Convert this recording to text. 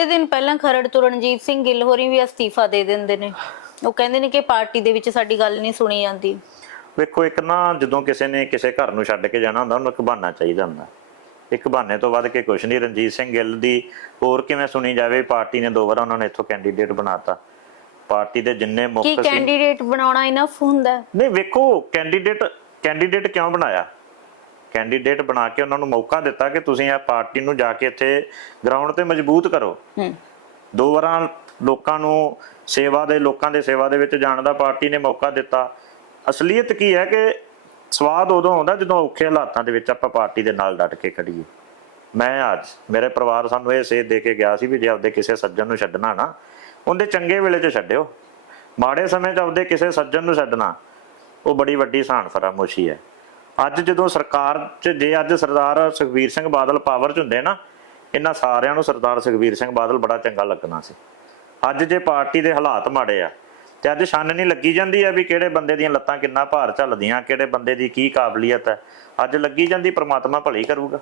ਇਹ ਦਿਨ ਪਹਿਲਾਂ ਖਰੜ ਤੋਂ ਰਣਜੀਤ ਸਿੰਘ ਗਿੱਲ ਹੋਰੀ ਵੀ ਅਸਤੀਫਾ ਦੇ ਦਿੰਦੇ ਨੇ। ਉਹ ਕਹਿੰਦੇ ਨੇ ਕਿ ਪਾਰਟੀ ਦੇ ਵਿੱਚ ਸਾਡੀ ਗੱਲ ਨਹੀਂ ਸੁਣੀ ਜਾਂਦੀ। ਵੇਖੋ ਇੱਕ ਨਾ ਜਦੋਂ ਕਿਸੇ ਨੇ ਕਿਸੇ ਘਰ ਨੂੰ ਛੱਡ ਕੇ ਜਾਣਾ ਹੁੰਦਾ ਉਹਨੂੰ ਇੱਕ ਬਹਾਨਾ ਚਾਹੀਦਾ ਹੁੰਦਾ। ਇੱਕ ਬਹਾਨੇ ਤੋਂ ਵੱਧ ਕੇ ਕੁਝ ਨਹੀਂ। ਰਣਜੀਤ ਸਿੰਘ ਗਿੱਲ ਦੀ ਹੋਰ ਕਿਵੇਂ ਸੁਣੀ ਜਾਵੇ? ਪਾਰਟੀ ਨੇ ਦੋ ਵਾਰ ਉਹਨਾਂ ਨੇ ਇੱਥੋਂ ਕੈਂਡੀਡੇਟ ਬਣਾਤਾ। ਪਾਰਟੀ ਦੇ ਜਿੰਨੇ ਕੀ ਮੁੱਖ ਸੀ ਕੈਂਡੀਡੇਟ ਬਣਾਉਣਾ ਇਨਫ ਹੁੰਦਾ? ਹੈ? ਨਹੀਂ ਵੇਖੋ ਕੈਂਡੀਡੇਟ ਕੈਂਡੀਡੇਟ ਕਿਉਂ ਬਣਾਇਆ? ਕੈਂਡੀਡੇਟ ਬਣਾ ਕੇ ਉਹਨਾਂ ਨੂੰ ਮੌਕਾ ਦਿੱਤਾ ਕਿ ਤੁਸੀਂ ਇਹ ਪਾਰਟੀ ਨੂੰ ਜਾ ਕੇ ਇੱਥੇ ਗਰਾਊਂਡ ਤੇ ਮਜ਼ਬੂਤ ਕਰੋ। ਹੂੰ। ਦੋ ਵਾਰਾਂ ਲੋਕਾਂ ਨੂੰ ਸੇਵਾ ਦੇ ਲੋਕਾਂ ਦੇ ਸੇਵਾ ਦੇ ਵਿੱਚ ਜਾਣ ਦਾ ਪਾਰਟੀ ਨੇ ਮੌਕਾ ਦਿੱਤਾ। ਅਸਲੀਅਤ ਕੀ ਹੈ ਕਿ ਸਵਾਦ ਉਦੋਂ ਆਉਂਦਾ ਜਦੋਂ ਔਖੇ ਹਾਲਾਤਾਂ ਦੇ ਵਿੱਚ ਆਪਾਂ ਪਾਰਟੀ ਦੇ ਨਾਲ ਡਟ ਕੇ ਖੜੀਏ ਮੈਂ ਅੱਜ ਮੇਰੇ ਪਰਿਵਾਰ ਸਾਨੂੰ ਇਹ ਸੇਧ ਦੇ ਕੇ ਗਿਆ ਸੀ ਵੀ ਜੇ ਆਪਦੇ ਕਿਸੇ ਸੱਜਣ ਨੂੰ ਛੱਡਣਾ ਨਾ ਉਹਦੇ ਚੰਗੇ ਵੇਲੇ 'ਚ ਛੱਡਿਓ। ਮਾੜੇ ਸਮੇਂ 'ਚ ਆਪਦੇ ਕਿਸੇ ਸੱਜਣ ਨੂੰ ਛੱਡਣਾ ਉਹ ਬੜੀ ਵੱਡੀ ਸਾਨ ਫਰਾਮੋਸ਼ੀ ਹੈ। ਅੱਜ ਜਦੋਂ ਸਰਕਾਰ 'ਚ, ਜੇ ਅੱਜ ਸਰਦਾਰ ਸੁਖਬੀਰ ਸਿੰਘ ਬਾਦਲ ਪਾਵਰ 'ਚ ਹੁੰਦੇ ਨਾ, ਇਹਨਾਂ ਸਾਰਿਆਂ ਨੂੰ ਸਰਦਾਰ ਸੁਖਬੀਰ ਸਿੰਘ ਬਾਦਲ ਬੜਾ ਚੰਗਾ ਲੱਗਣਾ ਸੀ। ਅੱਜ ਜੇ ਪਾਰਟੀ ਦੇ ਹਾਲਾਤ ਮਾੜੇ ਆ, ਤੇ ਅੱਜ ਛਾਨਣੀ ਲੱਗੀ ਜਾਂਦੀ ਆ ਵੀ ਕਿਹੜੇ ਬੰਦੇ ਦੀਆਂ ਲੱਤਾਂ ਕਿੰਨਾ ਭਾਰ ਝੱਲਦੀਆਂ, ਕਿਹੜੇ ਬੰਦੇ ਦੀ ਕੀ ਕਾਬਲੀਅਤ ਹੈ ਅੱਜ ਲੱਗੀ ਜਾਂਦੀ, ਪ੍ਰਮਾਤਮਾ ਭਲੀ ਕਰੂਗਾ।